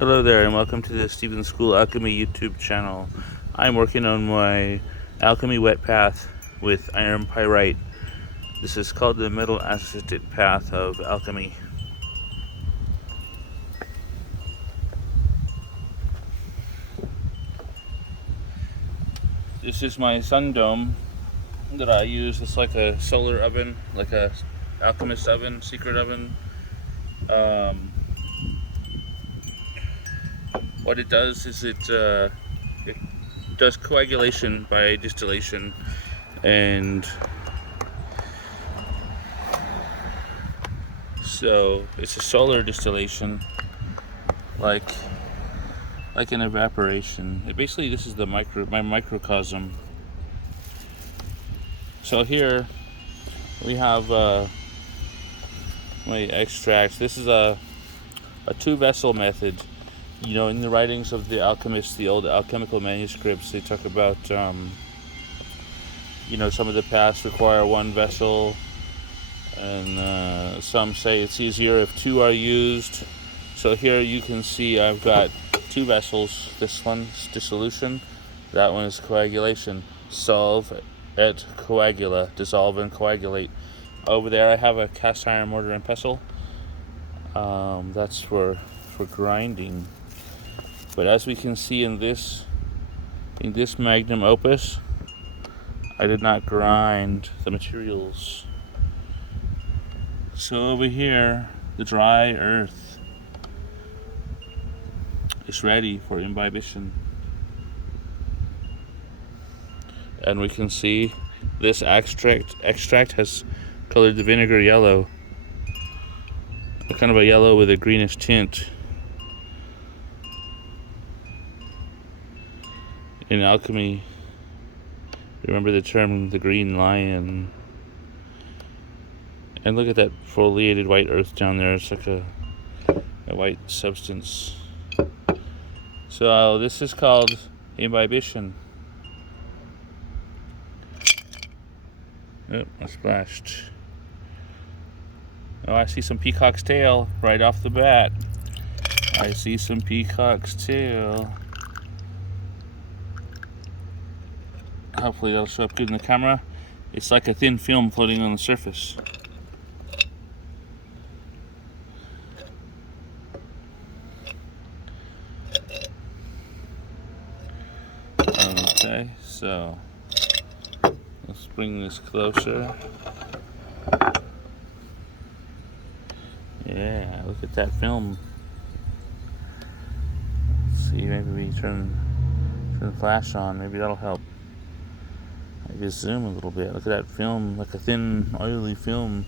Hello there, and welcome to the Stephen School Alchemy YouTube channel. I'm working on my Alchemy wet path with iron pyrite. This is called the metal assisted path of alchemy. This is my sun dome that I use. It's like a solar oven, like a alchemist oven, secret oven. What it does is it does coagulation by distillation, and so it's a solar distillation, like an evaporation. Basically, this is my microcosm. So here we have my extracts. This is a two-vessel method. You know, in the writings of the alchemists, the old alchemical manuscripts, they talk about, you know, some of the paths require one vessel, and some say it's easier if two are used. So here you can see I've got two vessels. This one's dissolution, that one is coagulation. Solve et coagula, dissolve and coagulate. Over there I have a cast iron mortar and pestle. That's for grinding. But as we can see in this magnum opus, I did not grind the materials. So over here, the dry earth is ready for imbibition. And we can see this extract has colored the vinegar yellow, a kind of a yellow with a greenish tint. In alchemy, remember the term the green lion. And look at that foliated white earth down there. It's like a white substance. So this is called imbibition. Oh, I splashed. Oh, I see some peacock's tail right off the bat. I see some peacock's tail. Hopefully that'll show up good in the camera. It's like a thin film floating on the surface. Okay, so let's bring this closer. Yeah, look at that film. Let's see, maybe we turn the flash on. Maybe that'll help. Maybe zoom a little bit. Look at that film, like a thin, oily film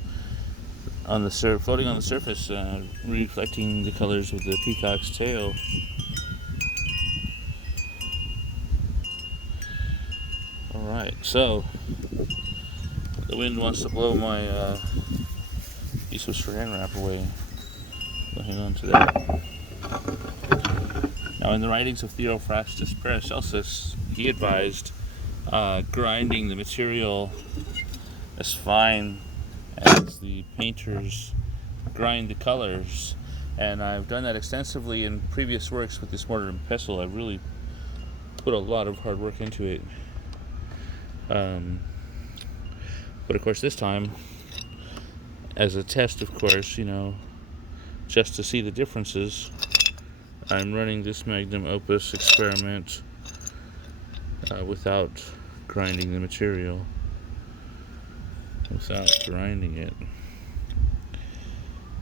on the floating on the surface, reflecting the colors of the peacock's tail. All right, so the wind wants to blow my piece of saran wrap away. So hang on to that. Now, in the writings of Theophrastus Paracelsus, he advised grinding the material as fine as the painters grind the colors, and I've done that extensively in previous works with this mortar and pestle. I've really put a lot of hard work into it, but of course this time, as a test, of course, you know, just to see the differences, I'm running this magnum opus experiment without grinding the material, without grinding it.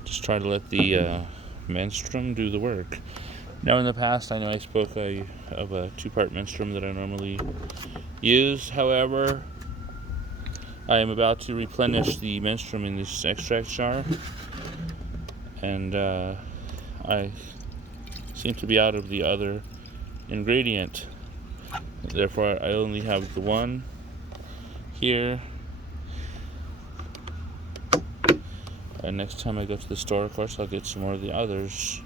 Just try to let the menstruum do the work. Now, in the past, I know I spoke of a two-part menstruum that I normally use. However, I am about to replenish the menstruum in this extract jar, and I seem to be out of the other ingredient. Therefore, I only have the one here. And next time I go to the store, of course, I'll get some more of the others.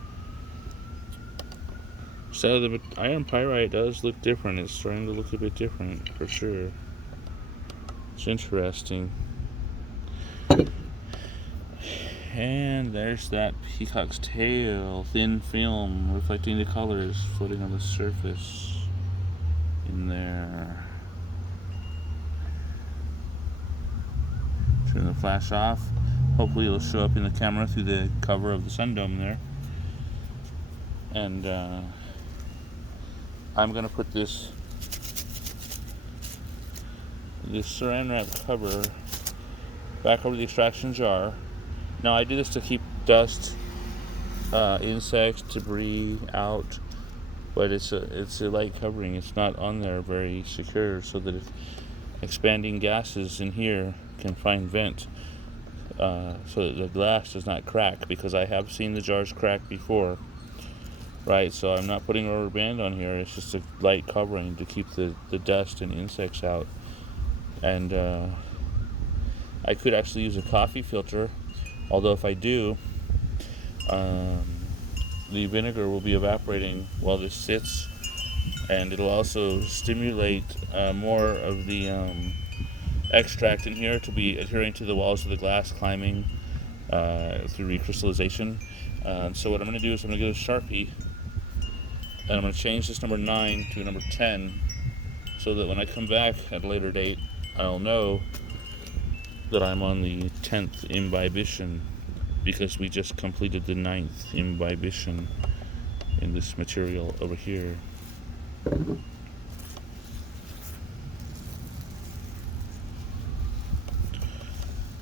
So the iron pyrite does look different. It's starting to look a bit different, for sure. It's interesting. And there's that peacock's tail, thin film reflecting the colors floating on the surface in there. Turn the flash off. Hopefully it'll show up in the camera through the cover of the sun dome there. And I'm gonna put this saran wrap cover back over the extraction jar. Now I do this to keep dust, insects, debris out, but it's a light covering. It's not on there very secure, so that if expanding gases in here can find vent, so that the glass does not crack, because I have seen the jars crack before. Right, so I'm not putting a rubber band on here. It's just a light covering to keep the dust and insects out. And I could actually use a coffee filter, although if I do, the vinegar will be evaporating while this sits, and it'll also stimulate more of the extract in here to be adhering to the walls of the glass, climbing through recrystallization. So what I'm going to do is I'm going to get a Sharpie, and I'm going to change this number 9 to number 10, so that when I come back at a later date, I'll know that I'm on the 10th imbibition, because we just completed the 9th imbibition in this material over here.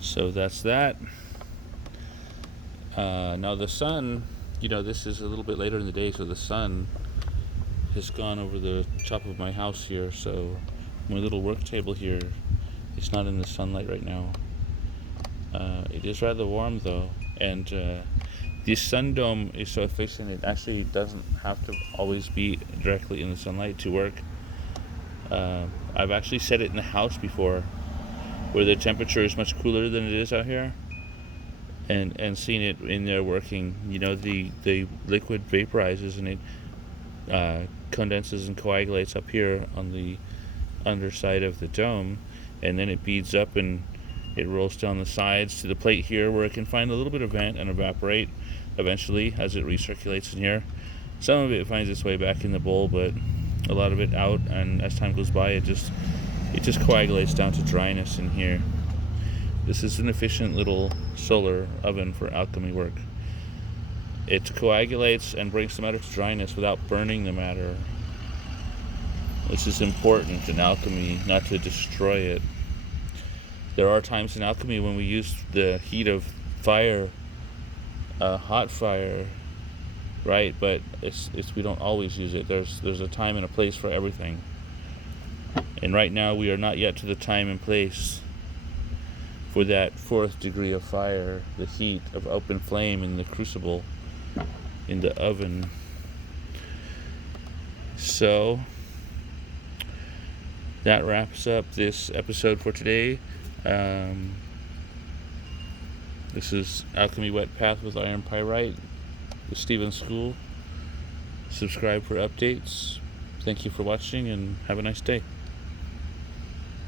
So that's that. Now the sun, this is a little bit later in the day, so the sun has gone over the top of my house here, so my little work table here is not in the sunlight right now. It is rather warm though, and the sun dome is so efficient it actually doesn't have to always be directly in the sunlight to work. I've actually set it in the house before, where the temperature is much cooler than it is out here, and seen it in there working. The liquid vaporizes and it condenses and coagulates up here on the underside of the dome, and then it beads up and it rolls down the sides to the plate here, where it can find a little bit of vent and evaporate eventually as it recirculates in here. Some of it finds its way back in the bowl, but a lot of it out, and as time goes by it just coagulates down to dryness in here. This is an efficient little solar oven for alchemy work. It coagulates and brings the matter to dryness without burning the matter. This is important in alchemy, not to destroy it. There are times in alchemy when we use the heat of fire, hot fire, right? But we don't always use it. There's a time and a place for everything. And right now we are not yet to the time and place for that 4th degree of fire, the heat of open flame in the crucible, in the oven. So that wraps up this episode for today. This is Alchemy Wet Path with Iron Pyrite, the Stephen School. Subscribe for updates. Thank you for watching, and have a nice day.